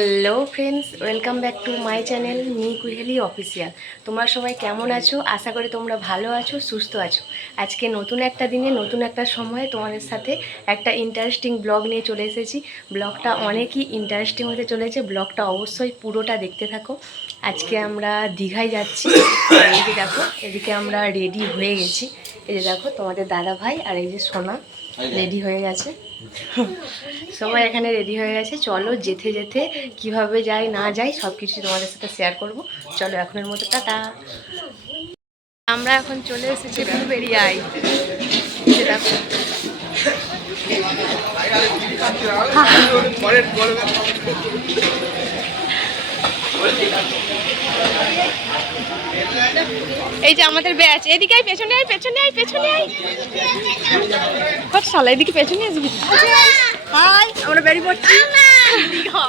Hello friends welcome back to my channel me Kuheli official তোমরা সবাই কেমন আছো? আশা করি তোমরা ভালো আছো, সুস্থ আছো। আজকে নতুন একটা দিনে, নতুন একটা সময়ে তোমাদের সাথে একটা ইন্টারেস্টিং ব্লগ নিয়ে চলে এসেছি। ব্লগটা অনেকই ইন্টারেস্টিং হতে চলেছে। ব্লগটা অবশ্যই পুরোটা দেখতে থাকো। আজকে আমরা দীঘায় যাচ্ছি। যে দেখো, এদিকে আমরা রেডি হয়ে গেছি। এই যে দেখো, তোমাদের দাদা ভাই আর এই যে সোনা। রেডি হয়ে গেছে। সবাই এখানে রেডি হয়ে গেছে। চলো যেতে যেতে কীভাবে যাই না যাই সব কিছু তোমাদের সাথে শেয়ার করব। চলো এখনের মতো, টাটা। আমরা এখন চলে এসেছি ব্লুবেরিয়ায় এই যে দেখো এই যে আমাদের ব্যাচ। এদিকে আয় পেছনে আয় পেছনে আয় পেছনে আয়। কত সালা এদিকে পেছনে আসবি হাই আমরা বেরিয়ে পড়ছি। দীঘা।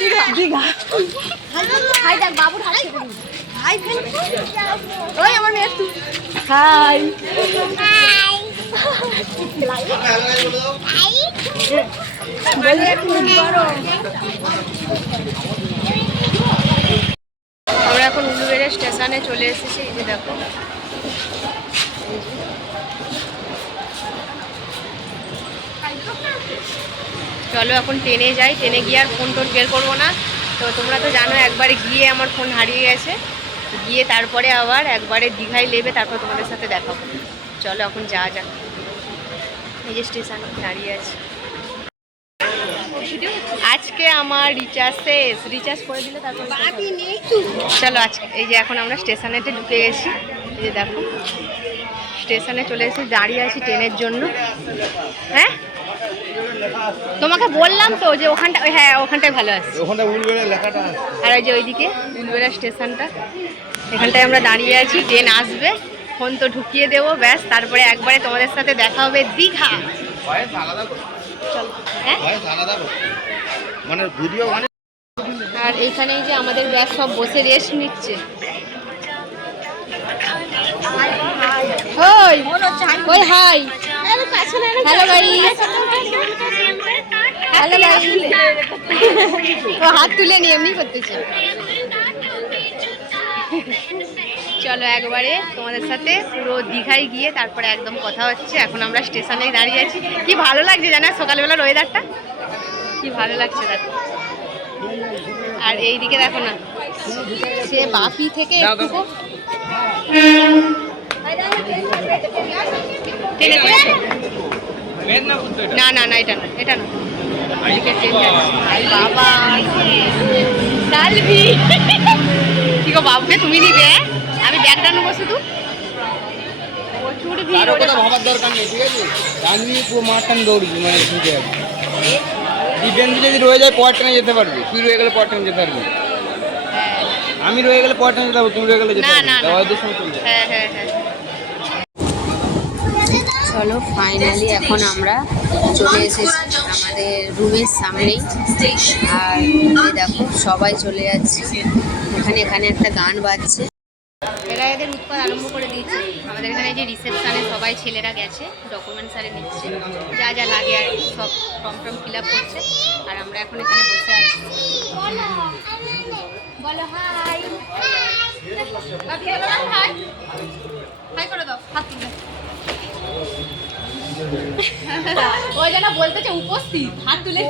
দীঘা দীঘা হাই দেখ বাবুর হাত হাই ওই আমার মেয়ে তুই হাই। বলে একটু করো আমরা এখন উলুবেড়ে স্টেশনে চলে এসেছি, এই যে দেখো। চলো এখন ট্রেনে যাই, ট্রেনে গিয়ে আর ফোন টোন বের করব না। তো তোমরা তো জানো, একবারে গিয়ে আমার ফোন হারিয়ে গেছে। গিয়ে তারপরে আবার একবারে দীঘায় নেবে, তারপর তোমাদের সাথে দেখাবো চলো এখন যাওয়া যাক। এই যে স্টেশনে, দাঁড়িয়ে আছে। আজকে আমার রিচার্জ শেষ রিচার্জ করে দিলে তারপর চলো আজকে এই যে এখন আমরা স্টেশনেতে ঢুকে গেছি। এই যে দেখো স্টেশনে চলে এসেছি দাঁড়িয়ে আছি ট্রেনের জন্য। হ্যাঁ? তোমাকে বললাম তো যে ওখানটা ওই হ্যাঁ ওখানটায় ভালো আছে। ওখানটা উলবেড়ে লেখাটা আছে। আর ওই যে ওইদিকে উলবেড়া স্টেশনটা এখানটায় আমরা দাঁড়িয়ে আছি ট্রেন আসবে। ফোন তো ঢুকিয়ে দেবো ব্যাস। তারপরে একবারে তোমাদের সাথে দেখা হবে দীঘা। হ্যাঁ? মানে ভিডিও মানে আর এইখানেই যে আমাদের ব্যাগ সব বসে রেস্ট নিচ্ছে। ওই ওই হাই। হ্যালো ভাই। হ্যালো ভাই। ও হাত তুলে নিয়ে এমনি করতেছে। চলো একবারে তোমাদের সাথে পুরো দীঘায় গিয়ে তারপরে একদম কথা হচ্ছে। এখন আমরা স্টেশনেই দাঁড়িয়ে আছি। কি ভালো লাগছে জানা সকালবেলার ওয়েদারটা কি ভালো লাগছে দেখো। আর এই দিকে দেখো না সে বাপি থেকে? না না না এটা না এটা না। বাবা কি গো বাবুকে তুমি নিবে আমি ব্যাগটা নেব শুধু? প্রচুর ভিড় কথা ভাবার দরকার নেই ঠিক আছে? আমি মানে যাবি যদি রয়ে যায় ট্রেনে যেতে পারবি। তুই রয়ে গেলে ট্রেনে যেতে পারবি। হ্যাঁ আমি রয়ে গেলে ট্রেনে যেতে পারব তুমি রয়ে গেলে যেতে না, পারবি। না, না। সময় চলে হ্যাঁ হ্যাঁ হ্যাঁ। চলো ফাইনালি এখন আমরা চলে এসেছি আমাদের রুমের সামনেই। আর দেখো সবাই চলে যাচ্ছে। এখানে এখানে একটা গান বাজছে। এরা উৎপাদ আরম্ভ করে দিয়েছে। আমাদের এখানে যে রিসেপশানে সবাই ছেলেরা গেছে ডকুমেন্টস আরে নিচ্ছে। যা যা লাগে আর কি সব ফর্ম ফর্ম ফিল আপ করছে আর আমরা এখন এখানে বসে আছি। বলো হাই হাই হাই করে দাও হাত তুলে। ও যেন বলতেছে উপস্থিত হাত তুলে।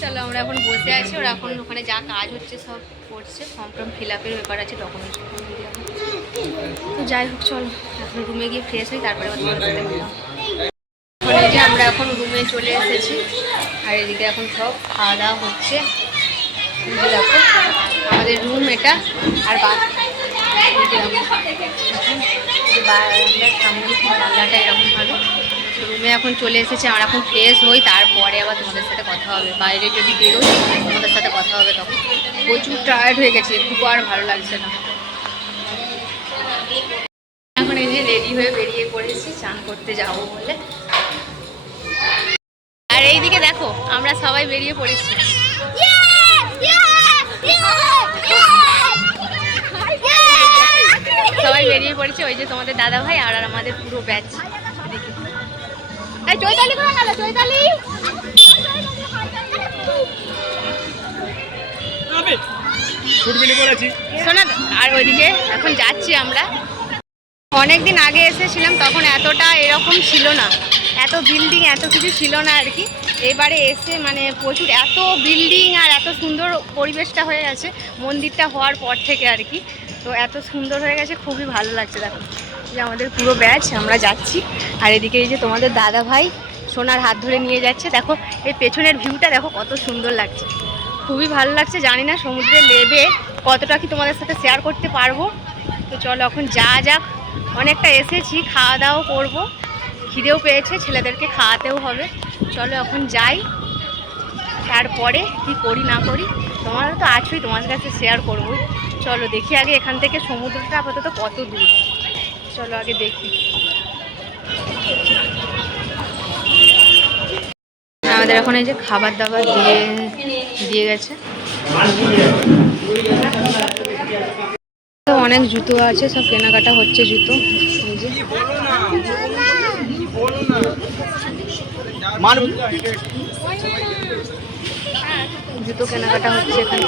চলো, আমরা এখন বসে আছি, ওরা এখন ওখানে যা কাজ হচ্ছে, সব করছে। ফর্ম টর্ম ফিল আপের ব্যাপার আছে ডকুমেন্টস তো যাই হোক, চলো, এখন রুমে গিয়ে ফ্রেশ হই, তারপরে এই যে আমরা এখন রুমে চলে এসেছি, আর এদিকে এখন সব খাওয়া দাওয়া হচ্ছে দেখো আমাদের রুম এটা, আর বারান্দার সামনে জানলাটা এরকম ভালো রুমে এখন চলে এসেছে, আমরা এখন ফ্রেশ হই, তারপরে আবার তোমাদের সাথে কথা হবে। বাইরে যদি বেরোই, তোমাদের সাথে কথা হবে তখন। প্রচুর টায়ার্ড হয়ে গেছে, একটু আর ভালো লাগছে না। এখন এই যে রেডি হয়ে বেরিয়ে পড়েছি, চান করতে যাব বলে। আর এইদিকে দেখো, আমরা সবাই বেরিয়ে পড়েছি। সবাই বেরিয়ে পড়েছে, ওই যে তোমাদের দাদা ভাই আর আর আমাদের পুরো ব্যাচ শোনা আর ওইদিকে এখন যাচ্ছি আমরা। অনেকদিন আগে এসেছিলাম তখন এতটা এরকম ছিল না। এত বিল্ডিং এত কিছু ছিল না আর কি। এবারে এসে মানে প্রচুর এত বিল্ডিং আর এত সুন্দর পরিবেশটা হয়ে গেছে মন্দিরটা হওয়ার পর থেকে আর কি। তো এত সুন্দর হয়ে গেছে খুবই ভালো লাগছে দেখো। যে আমাদের পুরো ব্যাচ, আমরা যাচ্ছি। আর এদিকে এই যে তোমাদের দাদা ভাই সোনার হাত ধরে নিয়ে যাচ্ছে। দেখো, এই পেছনের ভিউটা দেখো কত সুন্দর লাগছে। খুবই ভালো লাগছে, জানি না সমুদ্রে নেবে, কতটা কি তোমাদের সাথে শেয়ার করতে পারব। তো চলো এখন যা যাক। অনেকটা এসেছি খাওয়া দাওয়াও করব। খিদেও পেয়েছে, ছেলেদেরকে খাওয়াতেও হবে। চলো এখন যাই। তারপরে কি করি, না করি, তোমরা তো আছোই, তোমাদের কাছে শেয়ার করব চলো দেখি আগে এখান থেকে সমুদ্রটা আপাতত কত দূর। চলো আগে দেখি। আমাদের এখন এই যে খাবার দাবার দিয়ে দিয়ে গেছে। অনেক জুতো আছে, সব কেনাকাটা হচ্ছে জুতো। জুতো কেনাকাটা হচ্ছে এখানে।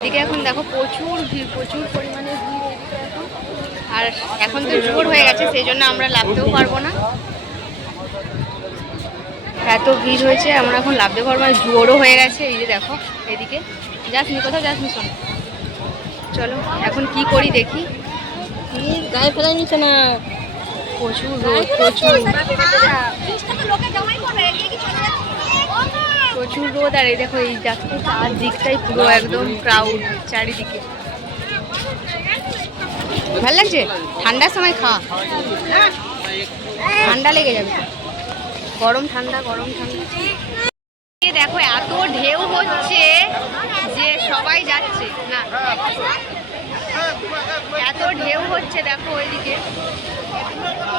এদিকে এখন দেখো প্রচুর ভিড়, প্রচুর পরিমাণে আর এখন তো জোর হয়ে গেছে সেই জন্য আমরা লাভতেও পারব না। এত ভিড় হয়েছে আমরা এখন লাভতে পারব না জোরও হয়ে গেছে এই যে দেখো এদিকে। যাস নি কোথাও যাস নি শোন। চলো এখন কি করি দেখি। গায়ে ফেলা নিচ্ছে না। প্রচুর রোদ প্রচুর। প্রচুর রোদ আর এই দেখো এই দেখো চারদিকটাই পুরো একদম ক্রাউড চারিদিকে। ভালো লাগছে? ঠান্ডার সময় খা। ঠান্ডা লেগে যাবে। গরম ঠান্ডা গরম ঠান্ডা। দেখো, এত ঢেউ হচ্ছে যে সবাই যাচ্ছে। না। এত ঢেউ হচ্ছে দেখো ওইদিকে।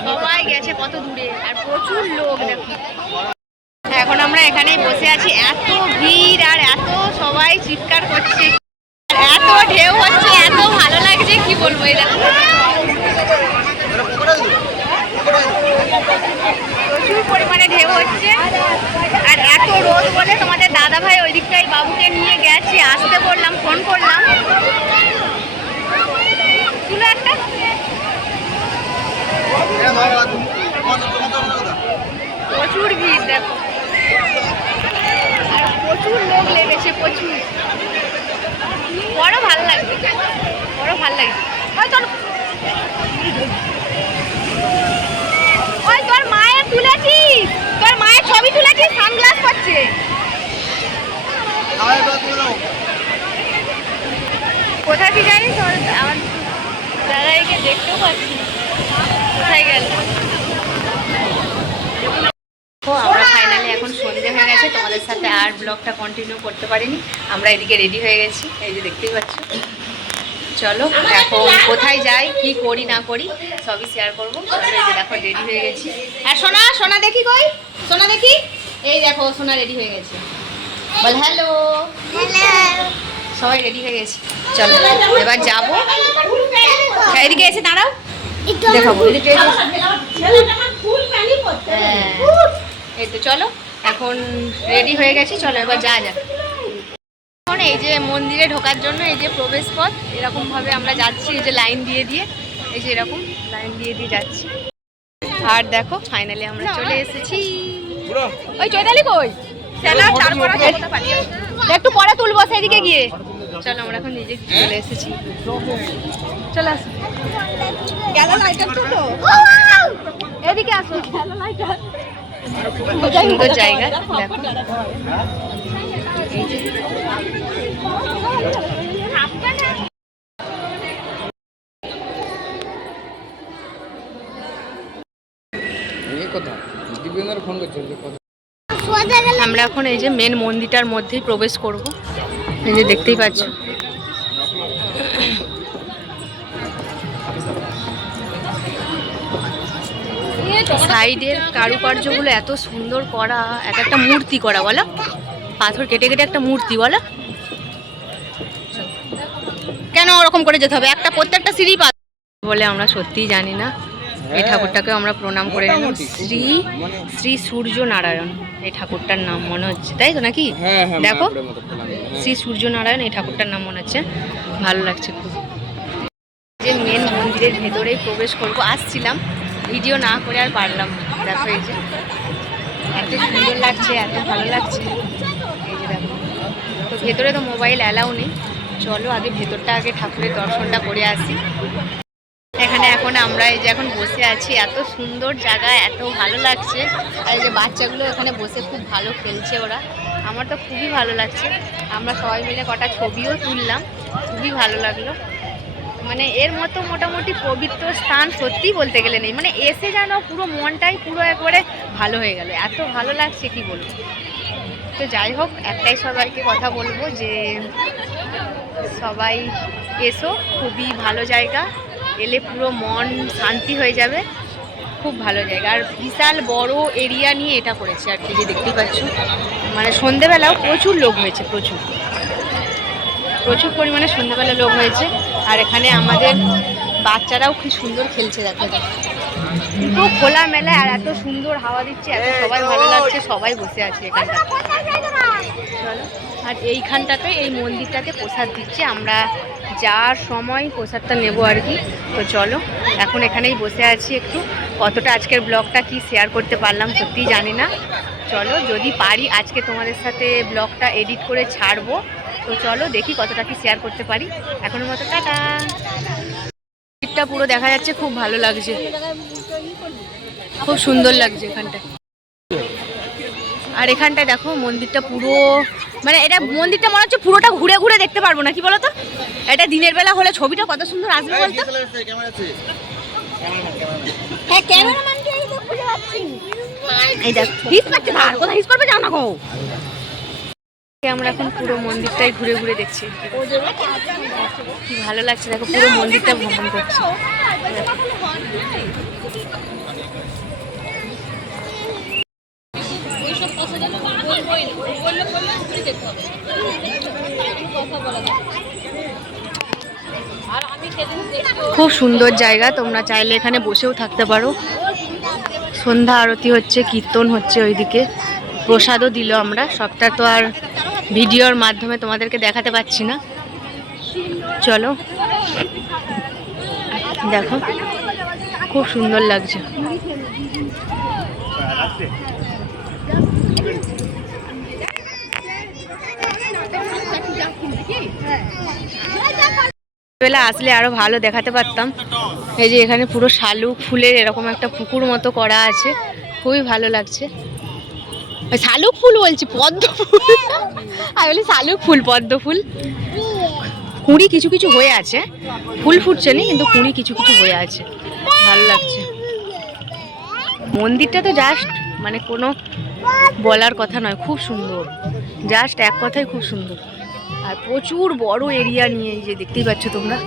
সবাই গেছে কত দূরে, আর প্রচুর লোক দেখো। এখন আমরা এখানেই বসে আছি। এত ভিড় আর এত সবাই চিৎকার করছে। এত ঢেউ হচ্ছে, এত ভালো লাগছে, কি বলব দেখো প্রচুর পরিমাণে ঢেউ হচ্ছে, আর এত রোদ বলে তোমাদের দাদা ভাই ওই দিকটাই বাবুকে নিয়ে গেছে, আসতে বললাম ফোন করলাম। প্রচুর ভিড় দেখো। আর প্রচুর লোক লেগেছে, প্রচুর। বড় ভালো লাগবে। বড় ভালো লাগবে। ওই চলো। ওই তোর মায়ের তুলেছিস। তোর মায়ের ছবি তুলেছিস সানগ্লাস করছে কোথায় কি জানিস? আমার দাদাইকে দেখতেও পাচ্ছি কোথায় গেল তো আমরা ফাইনালি এখন সন্ধে হয়ে গেছে তোমাদের সাথে আর ব্লগটা কন্টিনিউ করতে পারিনি। আমরা এদিকে রেডি হয়ে গেছি। এই যে দেখতেই পাচ্ছ। চলো এখন কোথায় যাই কি করি না করি সবই শেয়ার করব। এই যে দেখো রেডি হয়ে গেছি। আর সোনা সোনা দেখি কই? সোনা দেখি? এই দেখো সোনা রেডি হয়ে গেছে। বল হ্যালো সবাই রেডি হয়ে গেছি। চলো এবার যাব। হ্যাঁ, এদিকে এসে দাঁড়াও। দেখাবো হ্যাঁ। এই তো চলো। এখন রেডি হয়ে গেছি চলো এবার যা যাক। এখন এই যে মন্দিরে ঢোকার জন্য এই যে প্রবেশ পথ এরকম ভাবে আমরা যাচ্ছি এই যে লাইন দিয়ে দিয়ে এই যে এরকম লাইন দিয়ে দিয়ে যাচ্ছি। আর দেখো ফাইনালি আমরা চলে এসেছি। ওই চৈতালি কই? একটু পরে তুলবো সেদিকে গিয়ে। চলো আমরা এখন নিজে চলে এসেছি। চলে আসো। এদিকে আসো। খুব সুন্দর জায়গা। দেখো আমরা এখন এই যে মেন মন্দিরটার মধ্যেই প্রবেশ করব। এই যে দেখতেই পাচ্ছ। সাইডের কারুকার্যগুলো এত সুন্দর করা এক একটা মূর্তি করা বলো? পাথর কেটে কেটে একটা মূর্তি বলো? কেন ওরকম করে যেতে হবে? একটা প্রত্যেকটা সিঁড়ি পাথর বলে আমরা সত্যিই জানি না। এই ঠাকুরটাকে আমরা প্রণাম করে নিলাম। শ্রী মানে শ্রী সূর্য নারায়ণ এই ঠাকুরটার নাম মনে হচ্ছে তাই তো নাকি? হ্যাঁ হ্যাঁ দেখো। শ্রী সূর্য নারায়ণ এই ঠাকুরটার নাম মনে হচ্ছে। ভালো লাগছে খুব। যে মেন মন্দিরের ভেতরেই প্রবেশ করব। আসছিলাম। ভিডিও না করে আর পারলাম দেখো এই যে, এত সুন্দর লাগছে, এত ভালো লাগছে। এই যে দেখো, তো ভেতরে তো মোবাইল অ্যালাউ নেই। চলো আগে ভেতরটা, আগে ঠাকুরের দর্শনটা করে আসি। এখানে এখন আমরা এই যে এখন বসে আছি, এত সুন্দর জায়গা, এত ভালো লাগছে। আর এই যে বাচ্চাগুলো এখানে বসে খুব ভালো খেলছে ওরা। আমার তো খুবই ভালো লাগছে। আমরা সবাই মিলে কটা ছবিও তুললাম, খুবই ভালো লাগল। মানে এর মতো মোটামুটি পবিত্র স্থান সত্যিই বলতে গেলে নেই। মানে এসে যেন পুরো মনটাই পুরো একবারে ভালো হয়ে গেল। এত ভালো লাগছে, কি বলব? তো যাই হোক, একটাই সবাইকে কথা বলব যে সবাই এসো, খুবই ভালো জায়গা। এলে পুরো মন শান্তি হয়ে যাবে। খুব ভালো জায়গা। আর বিশাল বড় এরিয়া নিয়ে এটা করেছে আর কি, যে দেখতেই পাচ্ছ। মানে সন্ধেবেলাও প্রচুর লোক হয়েছে, প্রচুর। প্রচুর পরিমাণে সন্ধ্যাবেলা লোক হয়েছে। আর এখানে আমাদের বাচ্চারাও কি সুন্দর খেলছে দেখো। কিন্তু খোলা মেলা আর এত সুন্দর হাওয়া দিচ্ছে এত সবাই ভালো লাগছে সবাই বসে আছে এখানটা চলো। আর এইখানটাতে এই মন্দিরটাতে প্রসাদ দিচ্ছে আমরা যার সময় প্রসাদটা নেব আর কি। তো চলো এখন এখানেই বসে আছি একটু। কতটা আজকের ব্লগটা কি শেয়ার করতে পারলাম সত্যিই জানি না। চলো যদি পারি আজকে তোমাদের সাথে ব্লগটা এডিট করে ছাড়বো। তো চলো দেখি কতটা কি শেয়ার করতে পারি। এখনের মতো টাটা। মন্দিরটা পুরো দেখা যাচ্ছে খুব ভালো লাগছে। খুব সুন্দর লাগছে এখানটা আর এখানটায় দেখো মন্দিরটা পুরো মানে এটা মন্দিরটা মনে হচ্ছে পুরোটা ঘুরে ঘুরে দেখতে পারব না কি বলো তো? এটা দিনের বেলা হলে ছবিটা কত সুন্দর আসবে বলতো? হ্যাঁ ক্যামেরাম্যানকে এই দেখ হিস কোথায় হিস করবে যাও না গো? আমরা এখন পুরো মন্দিরটাই ঘুরে ঘুরে দেখছি। কি ভালো লাগছে, দেখো, পুরো মন্দিরটা ভ্রমণ করছি। খুব সুন্দর জায়গা, তোমরা চাইলে এখানে বসেও থাকতে পারো। সন্ধ্যা আরতি হচ্ছে, কীর্তন হচ্ছে ওইদিকে। প্রসাদও দিল আমরা, সবটা তো আর ভিডিওর মাধ্যমে তোমাদেরকে দেখাতে পাচ্ছি না। চলো। দেখো, খুব সুন্দর লাগছে। বেলা আসলে আরও ভালো দেখাতে পারতাম। এই যে এখানে পুরো শালুক, ফুলের এরকম একটা পুকুর মতো করা আছে। খুবই ভালো লাগছে। শালুক ফুল বলছি, পদ্ম ফুল। আমি বলি শালুক ফুল, পদ্ম ফুল। কুঁড়ি কিছু কিছু হয়ে আছে। ফুল ফুটছে নি, কিন্তু কুঁড়ি কিছু কিছু হয়ে আছে। ভালো লাগছে। মন্দিরটা তো জাস্ট মানে কোনো বলার কথা নয়, খুব সুন্দর। জাস্ট এক কথাই খুব সুন্দর। আর প্রচুর বড় এরিয়া নিয়ে যে দেখতেই পাচ্ছ তোমরা।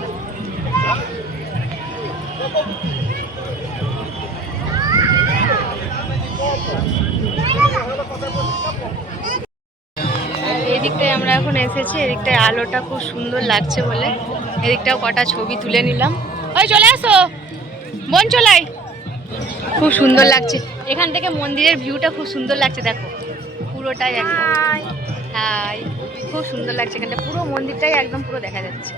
এই দিকটায় আমরা এখন এসেছি এদিকটায় আলোটা খুব সুন্দর লাগছে বলে। এদিকটাও কটা ছবি তুলে নিলাম। ওই চলে আসো। বোন চলাই। খুব সুন্দর লাগছে। এখান থেকে মন্দিরের ভিউটা খুব সুন্দর লাগছে দেখো। পুরোটাই একদম। হাই। খুব সুন্দর লাগছে এখানটা। পুরো মন্দিরটাই একদম পুরো দেখা যাচ্ছে।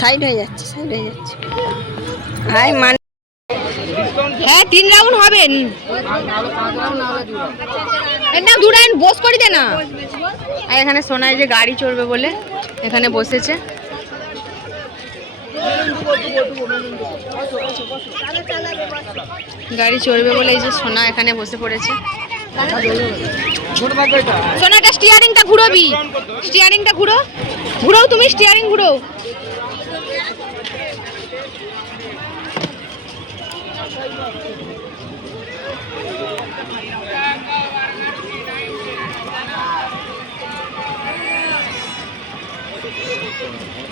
সাইড হয়ে যাচ্ছে সাইড হয়ে যাচ্ছে। মান হ্যাঁ তিন রাউন্ড দু বস করে না। আর এখানে সোনায় যে গাড়ি চড়বে বলে এখানে বসেছে। গাড়ি চড়বে বলে এই যে সোনা এখানে বসে পড়েছে। সোনাটা স্টিয়ারিংটা ঘুরোবি। স্টিয়ারিংটা ঘুরো। ঘুরো তুমি স্টিয়ারিং ঘুরো।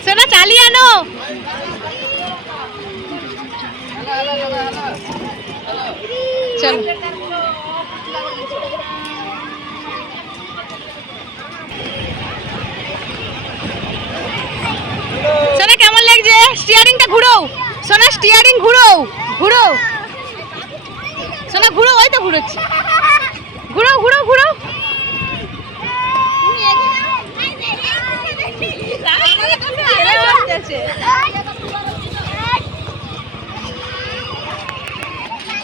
সোনা, চালিয়ে আনো। সোনা, কেমন লাগছে? স্টিয়ারিংটা ঘুরো। সোনা স্টিয়ারিং ঘুরো। ঘুরো। সোনা, ঘুরো, ওই তো ঘুরোচ্ছে। ঘুরো ঘুরো ঘুরো।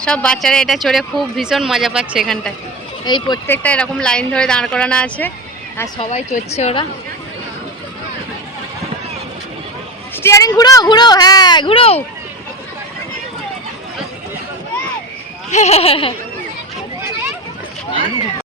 সব বাচ্চারা এটা চড়ে খুব ভীষণ মজা পাচ্ছে এখানটায়। এই প্রত্যেকটা এরকম লাইন ধরে দাঁড় করানো আছে, আর সবাই চড়ছে ওরা। স্টিয়ারিং ঘুরো ঘুরো হ্যাঁ ঘুরো।